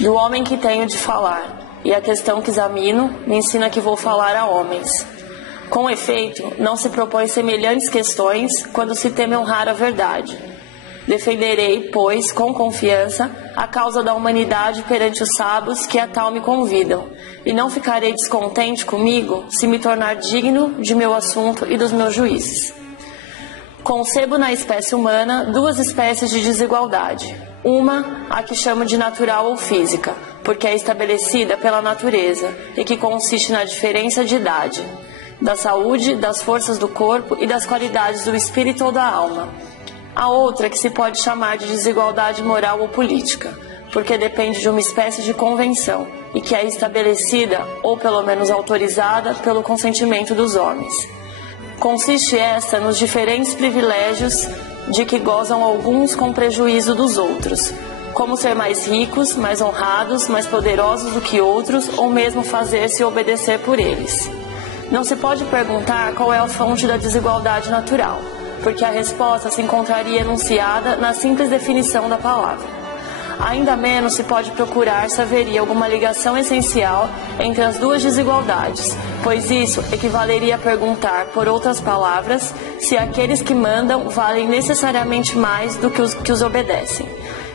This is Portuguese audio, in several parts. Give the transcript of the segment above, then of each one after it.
Do homem que tenho de falar, e a questão que examino me ensina que vou falar a homens. Com efeito, não se propõe semelhantes questões quando se teme honrar a verdade. Defenderei, pois, com confiança, a causa da humanidade perante os sábios que a tal me convidam, e não ficarei descontente comigo se me tornar digno de meu assunto e dos meus juízes. Concebo na espécie humana duas espécies de desigualdade. Uma, a que chamo de natural ou física, porque é estabelecida pela natureza e que consiste na diferença de idade, da saúde, das forças do corpo e das qualidades do espírito ou da alma. A outra, que se pode chamar de desigualdade moral ou política, porque depende de uma espécie de convenção e que é estabelecida, ou pelo menos autorizada, pelo consentimento dos homens. Consiste esta nos diferentes privilégios de que gozam alguns com prejuízo dos outros, como ser mais ricos, mais honrados, mais poderosos do que outros, ou mesmo fazer-se obedecer por eles. Não se pode perguntar qual é a fonte da desigualdade natural, porque a resposta se encontraria enunciada na simples definição da palavra. Ainda menos se pode procurar se haveria alguma ligação essencial entre as duas desigualdades, pois isso equivaleria a perguntar, por outras palavras, se aqueles que mandam valem necessariamente mais do que os obedecem,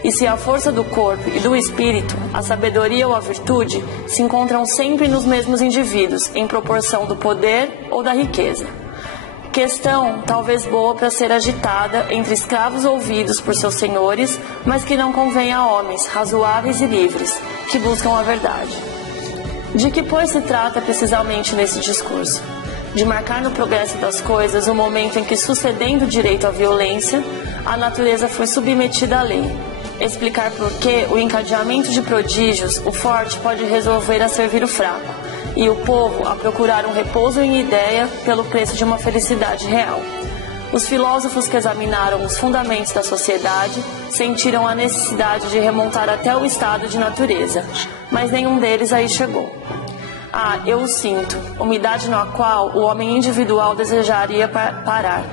e se a força do corpo e do espírito, a sabedoria ou a virtude, se encontram sempre nos mesmos indivíduos, em proporção do poder ou da riqueza. Questão talvez boa para ser agitada entre escravos ouvidos por seus senhores, mas que não convém a homens razoáveis e livres, que buscam a verdade. De que, pois, se trata precisamente nesse discurso? De marcar no progresso das coisas o momento em que, sucedendo o direito à violência, a natureza foi submetida à lei. Explicar por que o encadeamento de prodígios, o forte pode resolver a servir o fraco, e o povo a procurar um repouso em ideia pelo preço de uma felicidade real. Os filósofos que examinaram os fundamentos da sociedade sentiram a necessidade de remontar até o estado de natureza, mas nenhum deles aí chegou. Eu o sinto, umidade na qual o homem individual desejaria parar.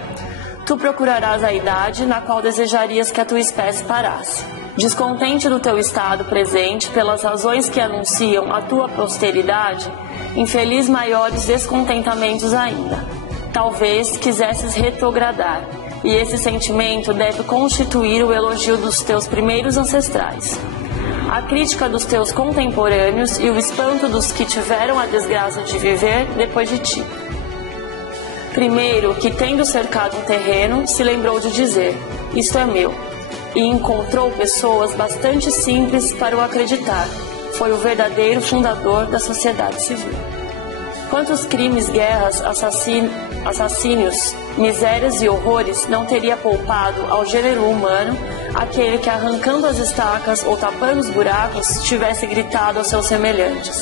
Tu procurarás a idade na qual desejarias que a tua espécie parasse. Descontente do teu estado presente pelas razões que anunciam a tua posteridade, infeliz maiores descontentamentos ainda. Talvez quisesses retrogradar, e esse sentimento deve constituir o elogio dos teus primeiros ancestrais, a crítica dos teus contemporâneos e o espanto dos que tiveram a desgraça de viver depois de ti. Primeiro, que tendo cercado um terreno, se lembrou de dizer, isto é meu, e encontrou pessoas bastante simples para o acreditar. Foi o verdadeiro fundador da sociedade civil. Quantos crimes, guerras, assassínios, misérias e horrores não teria poupado ao gênero humano aquele que, arrancando as estacas ou tapando os buracos, tivesse gritado aos seus semelhantes: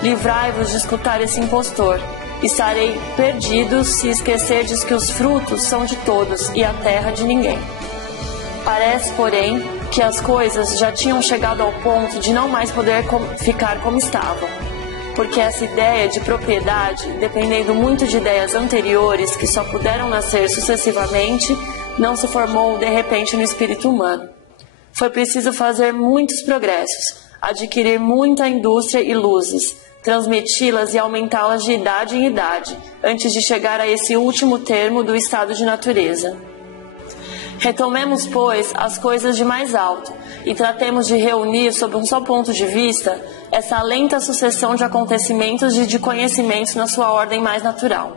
livrai-vos de escutar esse impostor. Estarei perdido se esquecerdes que os frutos são de todos e a terra de ninguém. Parece, porém, que as coisas já tinham chegado ao ponto de não mais poder ficar como estavam, porque essa ideia de propriedade, dependendo muito de ideias anteriores que só puderam nascer sucessivamente, não se formou de repente no espírito humano. Foi preciso fazer muitos progressos, adquirir muita indústria e luzes, transmiti-las e aumentá-las de idade em idade, antes de chegar a esse último termo do estado de natureza. Retomemos, pois, as coisas de mais alto e tratemos de reunir, sob um só ponto de vista, essa lenta sucessão de acontecimentos e de conhecimentos na sua ordem mais natural.